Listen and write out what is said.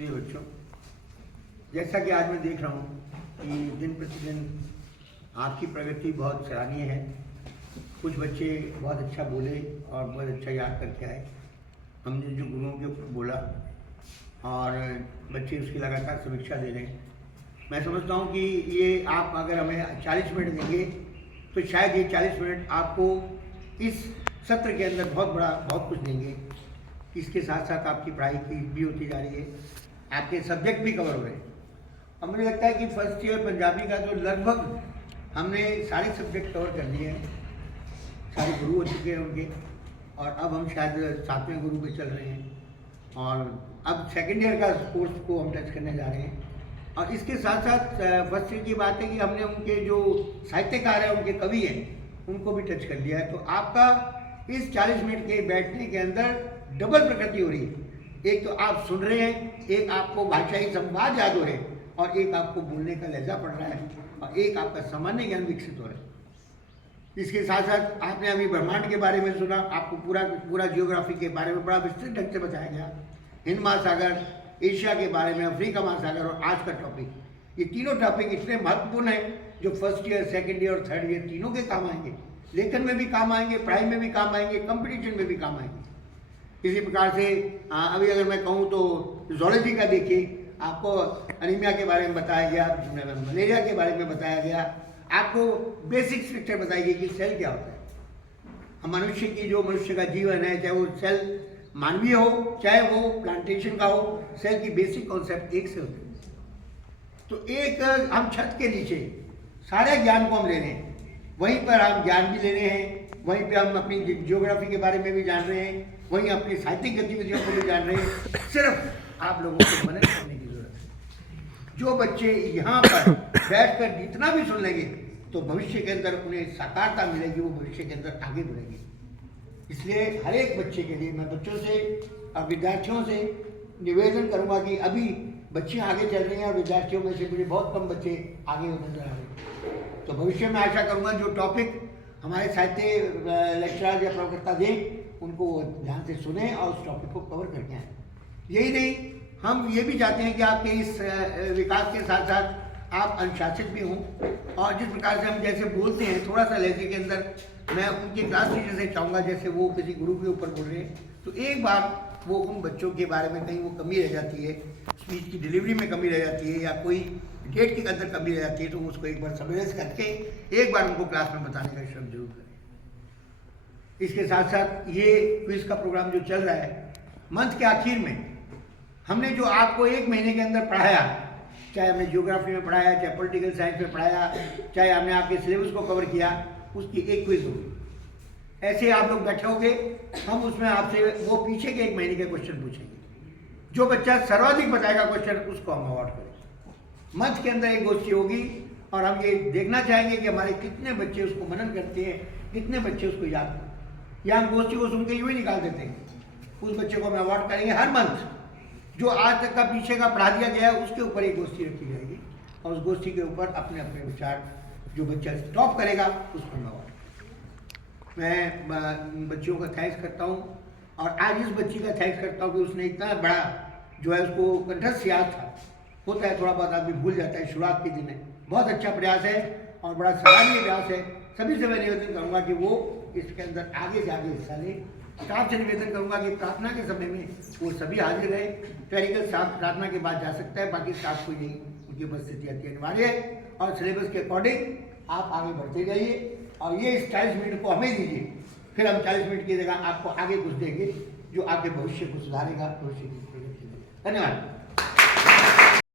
प्रिय बच्चों, जैसा कि आज मैं देख रहा हूँ कि दिन प्रतिदिन आपकी प्रगति बहुत सराहनीय है। कुछ बच्चे बहुत अच्छा बोले और बहुत अच्छा याद करके आए। हमने जो गुरुओं के ऊपर बोला और बच्चे उसकी लगातार समीक्षा दे रहे हैं। मैं समझता हूँ कि ये आप अगर हमें 40 मिनट देंगे तो शायद ये 40 मिनट आपको इस सत्र के अंदर बहुत कुछ देंगे। इसके साथ साथ आपकी पढ़ाई की भी होती जा रही है, आपके सब्जेक्ट भी कवर हो रहे हैं। और मुझे लगता है कि फर्स्ट ईयर पंजाबी का तो लगभग हमने सारे सब्जेक्ट कवर कर लिए हैं, सारे गुरु हो चुके हैं उनके, और अब हम शायद 7वें गुरु पे चल रहे हैं और अब सेकेंड ईयर का कोर्स को हम टच करने जा रहे हैं। और इसके साथ साथ फर्स्ट ईयर की बात है कि हमने उनके जो साहित्यकार हैं, उनके कवि हैं, उनको भी टच कर दिया है। तो आपका इस 40 मिनट के बैठने के अंदर डबल प्रकृति हो रही है। एक तो आप सुन रहे हैं, एक आपको भाषाई संवाद याद हो रहे हैं, और एक आपको बोलने का लहजा पड़ रहा है, और एक आपका सामान्य ज्ञान विकसित हो रहा है। इसके साथ साथ आपने अभी ब्रह्मांड के बारे में सुना, आपको पूरा जियोग्राफी के बारे में बड़ा विस्तृत ढंग से बताया गया। हिंद महासागर, एशिया के बारे में, अफ्रीका महासागर और आज का टॉपिक, ये तीनों टॉपिक इतने महत्वपूर्ण हैं जो फर्स्ट ईयर, सेकेंड ईयर और थर्ड ईयर तीनों के काम आएंगे। लेखन में भी काम आएंगे, पढ़ाई में भी काम आएंगे, कंपटीशन में भी काम आएंगे। इसी प्रकार से अभी अगर मैं कहूँ तो जूलॉजी का देखिए, आपको एनीमिया के बारे में बताया गया, मलेरिया के बारे में बताया गया, आपको बेसिक स्ट्रक्चर बताई गई कि सेल क्या होता है। मनुष्य की जो मनुष्य का जीवन है, चाहे वो सेल मानवीय हो चाहे वो प्लांटेशन का हो, सेल की बेसिक कॉन्सेप्ट एक से होती है। तो एक हम छत के नीचे सारे ज्ञान को हम ले रहे हैं, वहीं पर हम ज्ञान भी ले रहे हैं, वहीं पे हम अपनी जियोग्राफी के बारे में भी जान रहे हैं, वहीं अपनी साहित्यिक गतिविधियों को भी जान रहे हैं। सिर्फ आप लोगों को मनन करने की जरूरत है। जो बच्चे यहाँ पर बैठकर जितना भी सुन लेंगे तो भविष्य के अंदर उन्हें साकारता मिलेगी, वो भविष्य के अंदर आगे बढ़ेंगे। इसलिए हर एक बच्चे के लिए मैं बच्चों से और विद्यार्थियों से निवेदन करूँगा कि अभी बच्चे आगे चल रहे हैं और विद्यार्थियों में से मुझे बहुत कम बच्चे आगे नजर आ रहे हैं। तो भविष्य में आशा करूँगा जो टॉपिक हमारे साहित्य लेक्चरर या प्रवक्ता दें, उनको ध्यान से सुने और उस टॉपिक को कवर करके आए। यही नहीं, हम ये भी चाहते हैं कि आपके इस विकास के साथ साथ आप अनुशासित भी हों, और जिस प्रकार से हम जैसे बोलते हैं थोड़ा सा लहजे के अंदर, मैं उनके क्लास टीचर से चाहूँगा जैसे वो किसी गुरु के ऊपर बोल रहे हैं तो एक बार वो उन बच्चों के बारे में कहीं वो कमी रह जाती है, स्पीच की डिलीवरी में कमी रह जाती है या कोई डेट के अंदर कमी रह जाती है, तो उसको एक बार समराइज करके एक बार उनको क्लास में बताने का श्रम जरूर करें। इसके साथ साथ ये क्विज का प्रोग्राम जो चल रहा है, मंथ के आखिर में हमने जो आपको एक महीने के अंदर पढ़ाया, चाहे हमने ज्योग्राफी में पढ़ाया, चाहे पॉलिटिकल साइंस में पढ़ाया, चाहे हमने आपके सिलेबस को कवर किया, उसकी एक क्विज होगी। ऐसे आप लोग बैठे होंगे, हम उसमें आपसे वो पीछे के एक महीने के क्वेश्चन पूछेंगे। जो बच्चा सर्वाधिक बताएगा क्वेश्चन, उसको हम अवार्ड करेंगे। मंथ के अंदर एक गोष्ठी होगी और हम ये देखना चाहेंगे कि हमारे कितने बच्चे उसको मनन करते हैं, कितने बच्चे उसको याद करते हैं। या हम गोष्ठी को सुन के यूँ ही निकाल देते हैं, उस बच्चे को हम अवार्ड करेंगे। हर मंथ जो आज तक का पीछे का पढ़ा दिया गया है उसके ऊपर एक गोष्ठी रखी जाएगी, और उस गोष्ठी के ऊपर अपने अपने विचार जो बच्चा टॉप करेगा उसको हम अवार्ड। मैं बच्चियों का थैंक्स करता हूँ, और आज इस बच्ची का थैंक्स करता हूँ कि उसने इतना बड़ा जो है उसको कंठस्थ याद था। होता है थोड़ा बहुत आदमी भूल जाता है, शुरुआत के दिन है। बहुत अच्छा प्रयास है और बड़ा सराहनीय प्रयास है। सभी से मैं निवेदन करूँगा कि वो इसके अंदर आगे से आगे हिस्सा ले। स्टाफ से निवेदन करूँगा कि प्रार्थना के समय में वो सभी हाजिर रहे। क्लरिकल स्टाफ प्रार्थना के बाद जा सकता है, बाकी स्टाफ को यही उनकी उपस्थिति अति अनिवार्य है। और सिलेबस के अकॉर्डिंग आप आगे बढ़ते जाइए, और ये इस 40 मिनट को हमें दीजिए, फिर हम 40 मिनट की जगह आपको आगे कुछ देंगे जो आपके भविष्य को सुधारेगा, भविष्य की प्रगति। धन्यवाद।